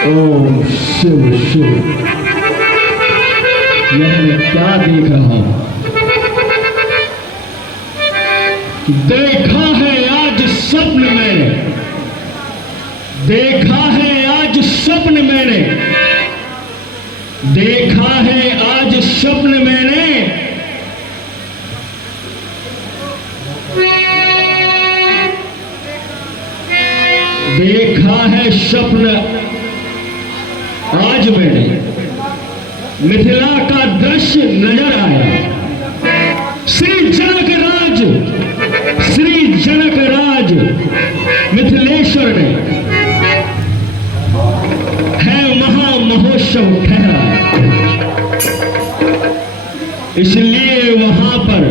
ओम शिव शिव। यह मैं क्या देख रहा हूं? देखा है आज स्वप्न मैंने, देखा है आज स्वप्न मैंने, देखा है आज स्वप्न मैंने। देखा है स्वप्न आज मैंने, मिथिला का दृश्य नजर आया। श्री जनक राज, श्री जनक राज मिथिलेश्वर ने है महामहोत्सव ठहरा, इसलिए वहां पर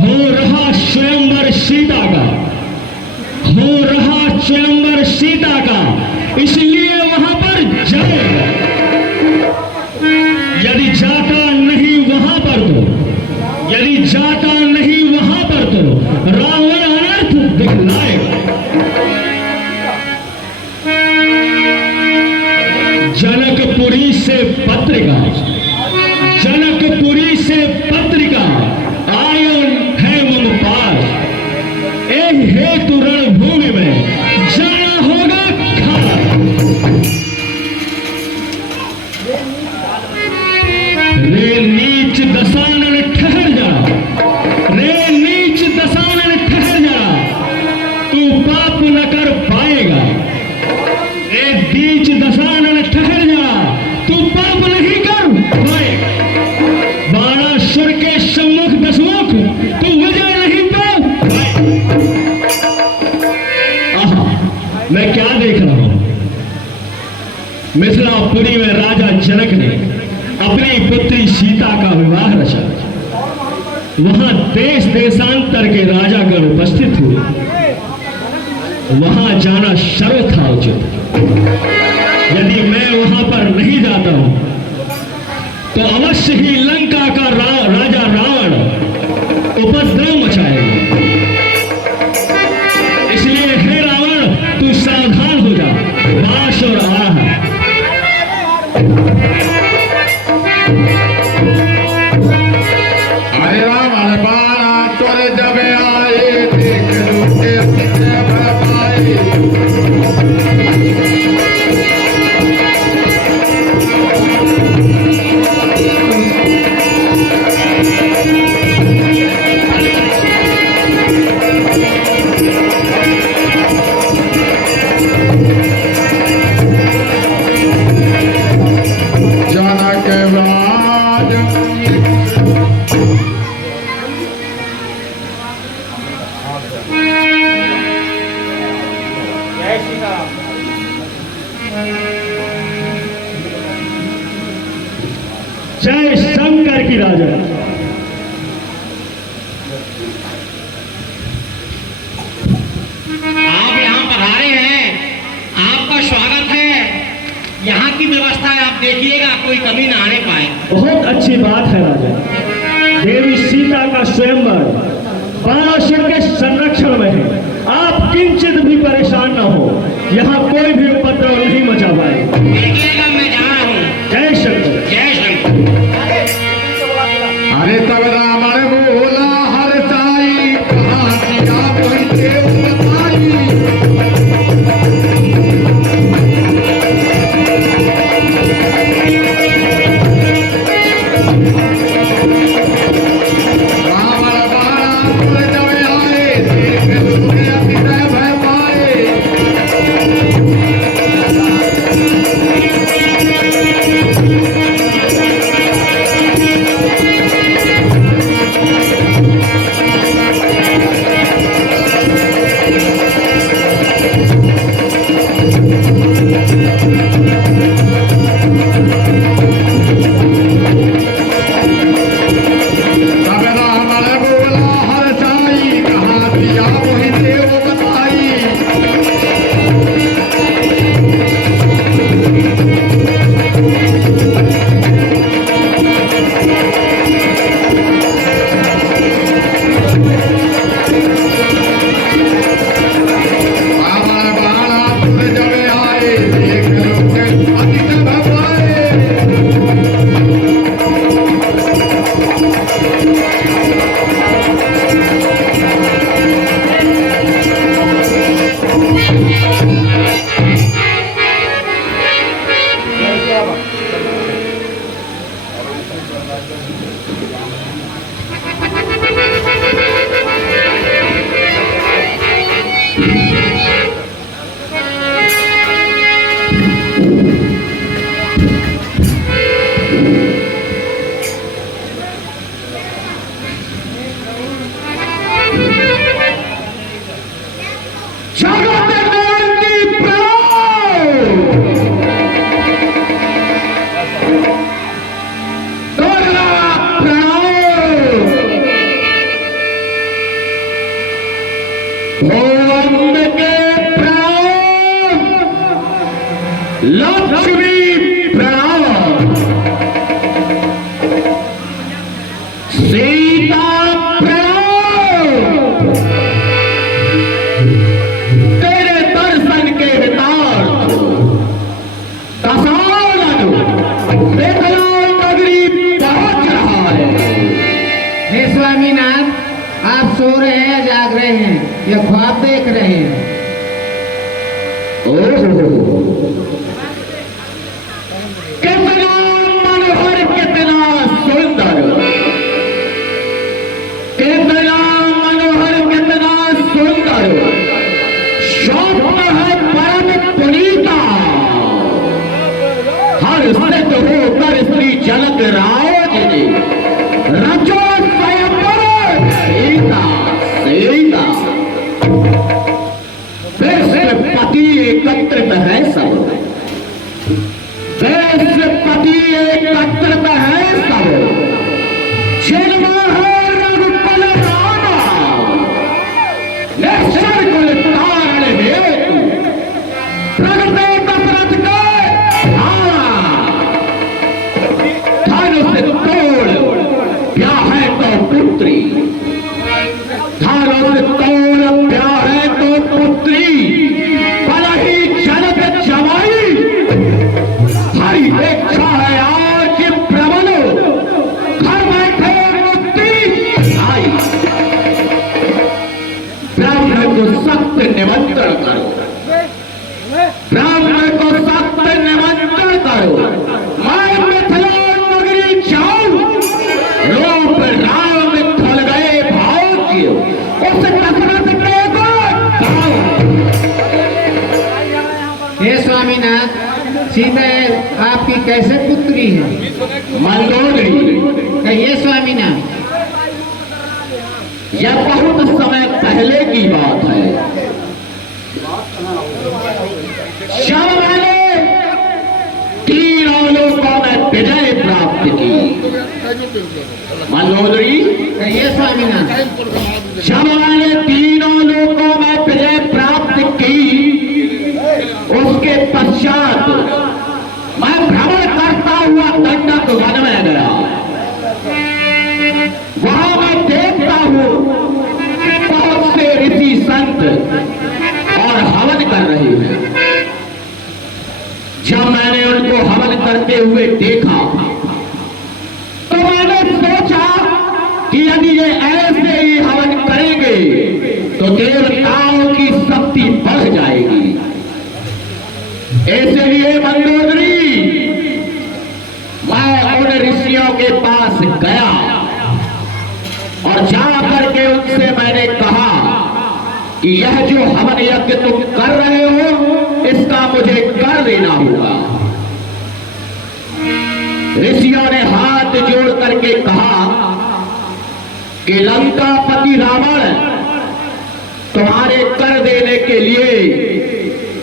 हो रहा स्वयंवर सीता का, हो रहा स्वयंवर सीता का, इसलिए वहां पर जाएगा। यदि जाता नहीं वहां पर तो, यदि जाता नहीं वहां पर तो रावण अनर्थ दिखलाएगा। जनकपुरी से पत्रिका, जनकपुरी से पत्रिका आयो है मम पास, हेतु रणभूमि में जाना होगा खास। रे नीच दसानन ठहर जा, रे नीच दसानन ठहर जा, तू पाप न कर पाएगा। रे नीच दसानन ठहर जा, तू पाप नहीं कर पाएगा। बाणासुर के सम्मुख दसमुख तू विजय नहीं पा पाएगा। मैं क्या देख रहा हूं? मिथिलापुरी में राजा जनक ने अपनी पुत्री सीता का विवाह रचा। वहां देश देशांतर के राजागण उपस्थित हुए। वहां जाना सर्वथा उचित। यदि मैं वहां पर नहीं जाता हूं तो अवश्य ही लंका का राजा रावण उपद्रव मचाएगा। इसलिए हे रावण, तू सावधान हो जा, बाणासुर आ रहा है। अरे रावण बाणासुर जब आए, देख लूटे अपने भय पाए। जय शंकर की राजा। आप यहाँ पधारे हैं, आपका स्वागत है। यहाँ की व्यवस्था आप देखिएगा, कोई कमी ना आने पाए। बहुत अच्छी बात है राजा। देवी सीता का स्वयंवर बाणासुर के संरक्षण में है। आप किंचित भी परेशान न हो, यहाँ कोई भी उपद्रव नहीं मचा पाए। देखिएगा, मैं जा रहा हूँ। जय शंकर, जय शंकर। अरे तब रावण बोला हर साई, कहाँ किया कोई देव बताई। रावण बाणासुर जब आए, देख लूटे अपने भय पाए। हो अंबिके प्रणाम, लक्ष्मी प्रणाम, सीता प्रणाम। तेरे दर्शन के हितार्थ दशानन बेथलाल नगरी पहुंच रहा है। हे स्वामीनाथ, आप सो रहे हैं, जाग रहे हैं, या ख्वाब देख रहे हैं? कितना मनोहर, कितना सुंदर, कितना मनोहर, कितना सुंदर स्वप्न है परम पुनीता। हर सिद्ध होकर श्री जनक राज ने रचो स्वयंवर सीता सीता। वैश्यपति एकत्रित है सब, वैश्यपति एकत्रित है सब। जिनमें है रघुकुल रामा, निश्चर कुल तारण हेतु प्रगटे दशरथ के धनुष तोड़ ब्याह तो पुत्री, धनुष तोड़ ब्याह तो पुत्री। भला ही जनक जमाई, हरी इच्छा है आज प्रबल, घर बैठे मुक्ति आई। ब्राह्मण को सख्त निमंत्रण करो, ब्राह्मण को सख्त निमंत्रण करो। मैं मिथिला नगरी जाऊं, रूप राम खल गए भाग्य, उस दशरथ के गुण गाऊं। हे स्वामीनाथ, सीता आपकी कैसे पुत्री है? मंदोदरी, कहिए स्वामीनाथ। यह बहुत समय पहले की बात है, जब मैंने तीनों लोकों में विजय प्राप्त की। मंदोदरी, कहिए स्वामीनाथ। जब मैंने तीनों लोकों में विजय प्राप्त की, उसके पश्चात मैं भ्रमण करता हुआ दंडक वन में गया। वहां मैं देखता हूं बहुत से ऋषि संत और हवन कर रहे हैं। जब मैंने उनको हवन करते हुए देखा तो मैंने सोचा कि यदि ये ऐसे ही हवन करेंगे तो देवताओं की शक्ति बढ़ जाएगी। इसलिए मंदोदरी, मैं उन ऋषियों के पास गया और जाकर के उनसे मैंने कहा कि यह जो हवन यज्ञ तुम कर रहे हो, इसका मुझे कर देना होगा। ऋषियों ने हाथ जोड़ करके कहा कि लंकापति रावण तुम्हारे कर देने के लिए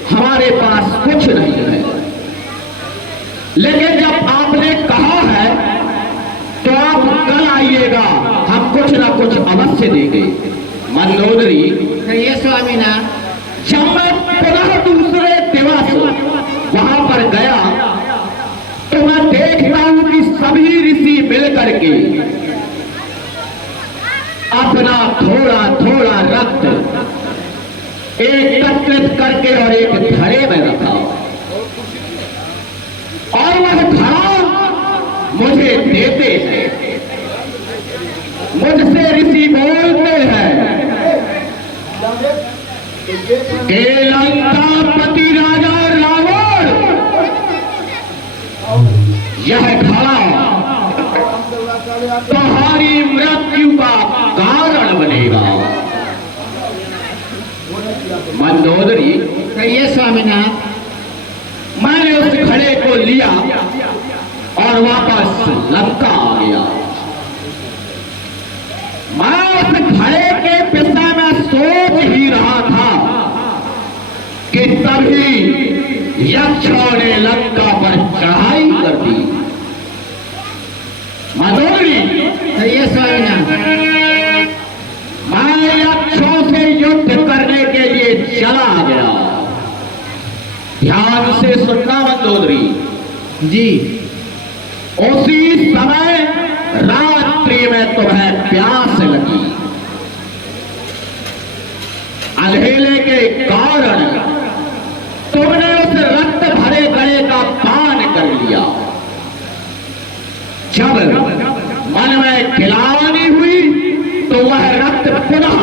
हमारे पास कुछ नहीं है, लेकिन जब आपने कहा है तो आप कल आइएगा, हम कुछ ना कुछ अवश्य देंगे। मंदोदरी, कहिए स्वामीनाथ। जब मैं पुनः दूसरे दिवस वहां पर गया तो मैं देखता हूं कि सभी ऋषि मिलकर के अपना थोड़ा थोड़ा रक्त एकत्रित करके और एक घड़े में रखा, और वह घड़ा मुझे देते हैं। मुझसे ऋषि बोलते हैं कि लंकापति राजा रावण यह घड़ा तुम्हारी मृत्यु का कारण बनेगा। मंदोदरी, कहिए स्वामीनाथ। मैंने उस घड़े को लिया और वापस लंका आ गया। मैं उस घड़े के विषय में सोच ही रहा था कि तभी यक्षों ने लंका पर चढ़ाई कर दी। मंदोदरी, कहिए स्वामीनाथ। मैं यक्षों से युद्ध करने ध्यान से सुनना मंदोदरी। जी। उसी समय रात्रि में तुम्हें प्यास लगी, अंधेले के कारण तुमने उस रक्त भरे गले का पान कर लिया। जब मन में खिलावानी हुई तो वह रक्त पुनः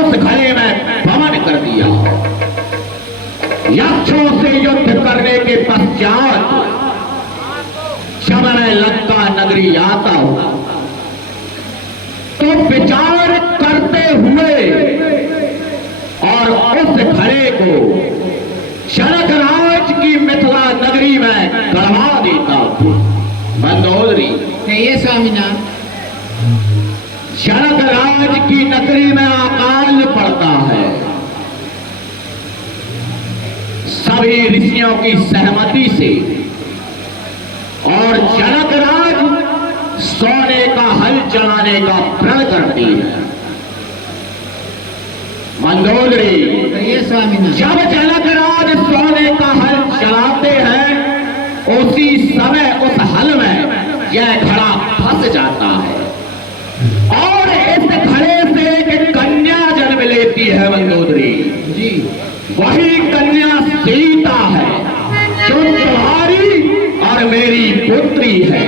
उस गले में भवन कर दिया। यक्षों से युद्ध करने के पश्चात जब मैं लंका नगरी आता हूं तो विचार करते हुए और उस घड़े को जनक राज की मिथिला नगरी में गड़वा देता हूं। मंदोदरी, कहिए स्वामीनाथ। जनक राज की नगरी में अकाल पड़ता है। सभी ऋषियों की सहमति से और जनक राज सोने का हल चलाने का प्रण करती है। मंदोदरी, कहिए स्वामीनाथ। जब जनक राज सोने का हल चलाते हैं उसी समय उस हल में यह घड़ा फंस जाता है और इस घड़े से एक कन्या जन्म लेती है। मंदोदरी जी। वही कन्या सीता है जो तुम्हारी और मेरी पुत्री है।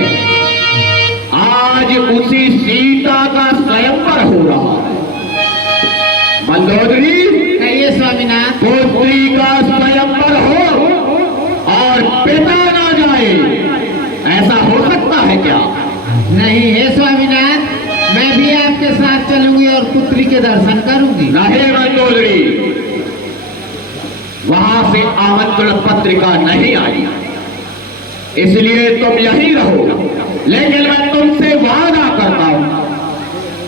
आज उसी सीता का स्वयंवर हो रहा है। मंदोदरी, कहिए स्वामीनाथ। पुत्री का स्वयंवर हो और पिता ना जाए, ऐसा हो सकता है क्या? नहीं है स्वामीनाथ, मैं भी आपके साथ चलूंगी और पुत्री के दर्शन करूंगी। नहीं मंदोदरी, वहां से आमंत्रण पत्रिका नहीं आई, इसलिए तुम यहीं रहो। लेकिन मैं तुमसे वादा करता हूं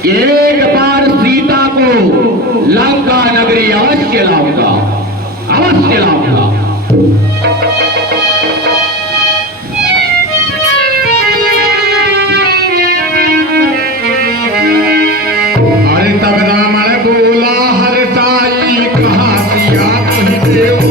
कि एक बार सीता को लंका नगरी अवश्य लाऊंगा, अवश्य लाऊंगा। अरे तब रावण बोला हर साई कहा सिया तुम देव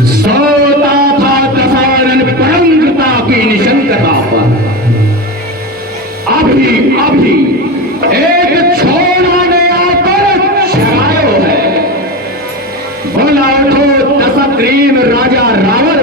सोता था दसानन परंगता की निशंकता पर। अभी अभी एक छोड़ा ने आकर जगायो है। बोला उठो दशग्रीव राजा रावण